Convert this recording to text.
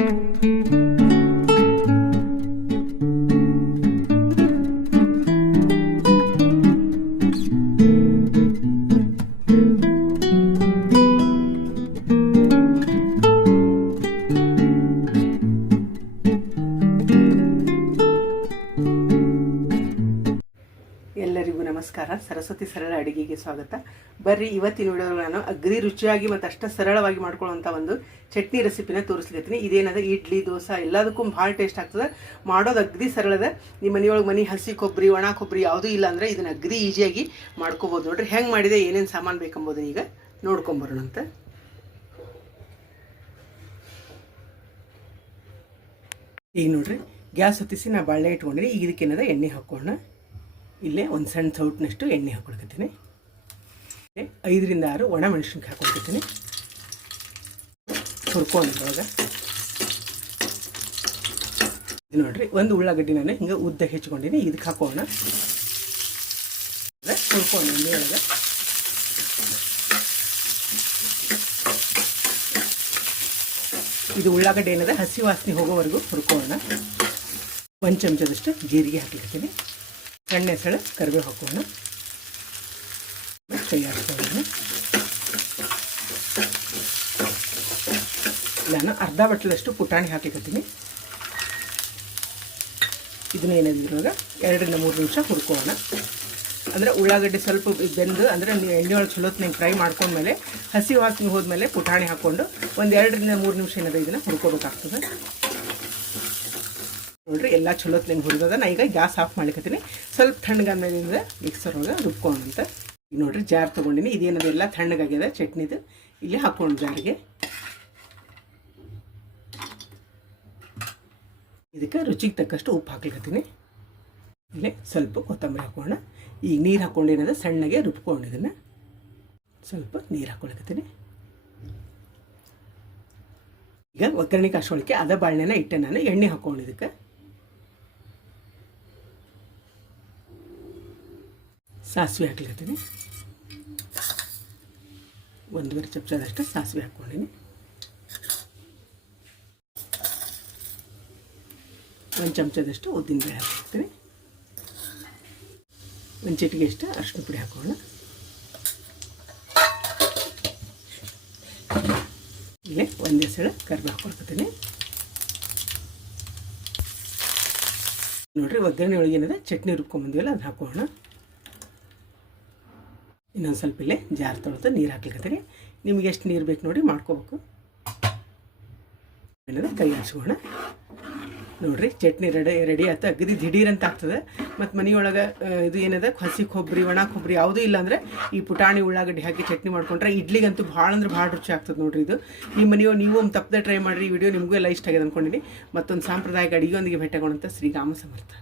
ಎಲ್ಲರಿಗೂ ನಮಸ್ಕಾರ. ಸರಸ್ವತಿ ಸರಳ ಅಡುಗೆಗೆ ಸ್ವಾಗತ. ಬರ್ರಿ, ಇವತ್ತಿನ ವಿಡಿಯೋದಲ್ಲಿ ನಾನು ಅಗ್ರಿ ರುಚಿಯಾಗಿ ಮತ್ತು ಅಷ್ಟ ಸರಳವಾಗಿ ಮಾಡ್ಕೊಳ್ಳುವಂಥ ಒಂದು ಚಟ್ನಿ ರೆಸಿಪಿನ ತೋರಿಸ್ಲಿತ್ತೀನಿ. ಇದೇನದ ಇಡ್ಲಿ, ದೋಸೆ ಎಲ್ಲದಕ್ಕೂ ಭಾಳ ಟೇಸ್ಟ್ ಆಗ್ತದೆ. ಮಾಡೋದು ಅಗ್ರಿ ಸರಳದ. ನಿಮ್ಮ ಮನೆಯೊಳಗೆ ಹಸಿ ಕೊಬ್ಬರಿ, ಒಣ ಕೊಬ್ಬರಿ ಯಾವುದೂ ಇಲ್ಲ ಅಂದರೆ ಇದನ್ನು ಅಗ್ರಿ ಈಸಿಯಾಗಿ ಮಾಡ್ಕೋಬೋದು. ನೋಡ್ರಿ ಹೆಂಗೆ ಮಾಡಿದೆ, ಏನೇನು ಸಾಮಾನು ಬೇಕಂಬೋದು ಈಗ ನೋಡ್ಕೊಂಬರೋಣಂತ. ಈಗ ನೋಡ್ರಿ, ಗ್ಯಾಸ್ ಹೊತ್ತಿಸಿ ನಾ ಬಾಳೆ ಇಟ್ಕೊಂಡಿರಿ. ಈಗ ಇದಕ್ಕೇನದ ಎಣ್ಣೆ ಹಾಕೋಣ. ಇಲ್ಲೇ ಒಂದು ಸಣ್ಣ ಸೌಟ್ನಷ್ಟು ಎಣ್ಣೆ ಹಾಕೊಳ್ಕತ್ತೀನಿ. 5 ರಿಂದ 6 ಒಣ ಮೆಣಸಿನ್ಕಾಯಿ ಹಾಕೊಳ್ಕತ್ತೀನಿ. ಹುರ್ಕೊಂಡ್ರೊಳಗೆ ಇದು ನೋಡ್ರಿ, ಒಂದು ಉಳ್ಳಾಗಡ್ಡಿ ನಾನು ಹಿಂಗೆ ಉದ್ದ ಹೆಚ್ಕೊಂಡಿನಿ. ಇದಕ್ಕೆ ಹಾಕೋಣ. ಹುರ್ಕೊಂಡು ಎಣ್ಣೆ ಒಳಗೆ ಇದು ಉಳ್ಳಾಗಡ್ಡೆ ಏನದ ಹಸಿ ವಾಸನೆ ಹೋಗೋವರೆಗೂ ಹುರ್ಕೋಣ. 1 ಚಮಚದಷ್ಟು ಜೀರಿಗೆ ಹಾಕ್ಲಿರ್ತೀನಿ. ಸಣ್ಣ ಹೆಸಳು ಕರಿಬೇವು ಹಾಕೋಣ. ಕೈ ಹಾಕ್ಕೊಳ್ಳೋಣ. ನಾನು ಅರ್ಧ ಬಟ್ಲಷ್ಟು ಪುಟಾಣಿ ಹಾಕ್ಲಿಕ್ಕತ್ತೀನಿ. ಇದನ್ನ ಏನಿದ್ರಾಗ 2 ರಿಂದ 3 ನಿಮಿಷ ಹುರ್ಕೋಣ. ಅಂದರೆ ಉಳ್ಳಾಗಡ್ಡೆ ಸ್ವಲ್ಪ ಬೆಂದು ಅಂದರೆ ಎಣ್ಣೆ ಒಳಗೆ ಚಲೋತ್ನಾಗ ಫ್ರೈ ಮಾಡ್ಕೊಂಡ್ಮೇಲೆ ಹಸಿ ವಾಸನೆ ಹೋದ್ಮೇಲೆ ಪುಟಾಣಿ ಹಾಕ್ಕೊಂಡು ಒಂದು 2 ರಿಂದ 3 ನಿಮಿಷ ಏನದ ಇದನ್ನು ಹುರ್ಕೋಬೇಕಾಗ್ತದೆ. ನೋಡ್ರಿ, ಎಲ್ಲ ಚಲೋತ್ನಾಗ ಹುರಿದದ. ನಾ ಈಗ ಗ್ಯಾಸ್ ಆಫ್ ಮಾಡ್ಲಿಕ್ಕತ್ತೀನಿ. ಸ್ವಲ್ಪ ತಣ್ಣಗಾದ್ಮೇಲಿಂದ ಮಿಕ್ಸರ್ ಒಳಗೆ ರುಬ್ಕೊಂಡಂತ. ಈಗ ನೋಡ್ರಿ, ಜಾರ್ ತೊಗೊಂಡಿನಿ. ಇದೇನದು ಎಲ್ಲ ತಣ್ಣಗಾಗ್ಯದ ಚಟ್ನಿದು. ಇಲ್ಲಿ ಹಾಕೊಂಡು ಜಾರಿಗೆ ಇದಕ್ಕೆ ರುಚಿಗೆ ತಕ್ಕಷ್ಟು ಉಪ್ಪು ಹಾಕ್ಲಿಕ್ಕತ್ತೀನಿ. ಇಲ್ಲೇ ಸ್ವಲ್ಪ ಕೊತ್ತಂಬರಿ ಹಾಕೋಣ. ಈಗ ನೀರು ಹಾಕ್ಕೊಂಡು ಏನದ ಸಣ್ಣಗೆ ರುಬ್ಕೊಂಡು ಇದನ್ನು ಸ್ವಲ್ಪ ನೀರು ಹಾಕ್ಕೊಳಕತ್ತೀನಿ. ಈಗ ಒಗ್ಗರಣೆ ಕಾಸ್ಕೊಳಕ್ಕೆ ಅದ ಬಾಳೆನ ಇಟ್ಟೆ ನಾನು. ಎಣ್ಣೆ ಹಾಕೊಂಡು ಇದಕ್ಕೆ ಸಾಸಿವೆ ಹಾಕ್ಲಿಕ್ಕತ್ತೀನಿ. 1.5 ಚಮಚದಷ್ಟು ಸಾಸಿವೆ ಹಾಕ್ಕೊಂಡಿನಿ. 1 ಚಮಚದಷ್ಟು ಉದ್ದಿನಬೇಳೆ ಹಾಕ್ತೀನಿ. 1 ಚಿಟಿಗೆಷ್ಟು ಅರಿಶಿನ ಪುಡಿ ಹಾಕೋಣ. ಇಲ್ಲೇ 1 ಎಸಳು ಕರಿಬೇವು ಹಾಕೊಳ್ತೀನಿ. ನೋಡ್ರಿ, ಒಗ್ಗರಣೆ ಒಳಗೆ ಏನದ ಚಟ್ನಿ ರುಬ್ಕೊಂಡ್ಬಂದಿವಲ್ಲ ಅದು ಹಾಕೋಣ. ಇನ್ನೊಂದು ಸ್ವಲ್ಪ ಇಲ್ಲೇ ಜಾರ್ ತೊಳೆದು ನೀರು ಹಾಕ್ಲಿಕ್ಕತ್ತೀನಿ. ನಿಮ್ಗೆ ಎಷ್ಟು ನೀರು ಬೇಕು ನೋಡಿ ಮಾಡ್ಕೋಬೇಕು. ಏನದ ಕೈ ಹಚ್ಕೋಣ. ನೋಡ್ರಿ, ಚಟ್ನಿ ರೆಡಿ ಆಯ್ತು. ಅಗದಿ ದಿಢೀರಂತ ಆಗ್ತದೆ. ಮತ್ತು ಮನೆಯೊಳಗೆ ಇದು ಏನದ ಹಸಿ ಕೊಬ್ಬರಿ, ಒಣ ಕೊಬ್ಬರಿ ಯಾವುದೂ ಇಲ್ಲ ಅಂದರೆ ಈ ಪುಟಾಣಿ ಉಳ್ಳಾಗಡ್ಡಿ ಹಾಕಿ ಚಟ್ನಿ ಮಾಡ್ಕೊಂಡ್ರೆ ಇಡ್ಲಿಗಂತೂ ಭಾಳ ಅಂದ್ರೆ ಭಾಳ ರುಚಿ ಆಗ್ತದೆ. ನೋಡ್ರಿ, ಇದು ನಿಮ್ಮ ಮನೆಯೊಳಗೆ ನೀವು ತಪ್ಪದೆ ಟ್ರೈ ಮಾಡಿರಿ. ಈ ವಿಡಿಯೋ ನಿಮಗೂ ಎಲ್ಲ ಇಷ್ಟ ಆಗಿದೆ ಅಂದ್ಕೊಂಡಿನಿ. ಮತ್ತೊಂದು ಸಾಂಪ್ರದಾಯಿಕ ಅಡುಗೆಯೊಂದಿಗೆ ಭೇಟಿಯಾಗೋಣಂತ. ಶ್ರೀರಾಮ ಸಮರ್ಥ.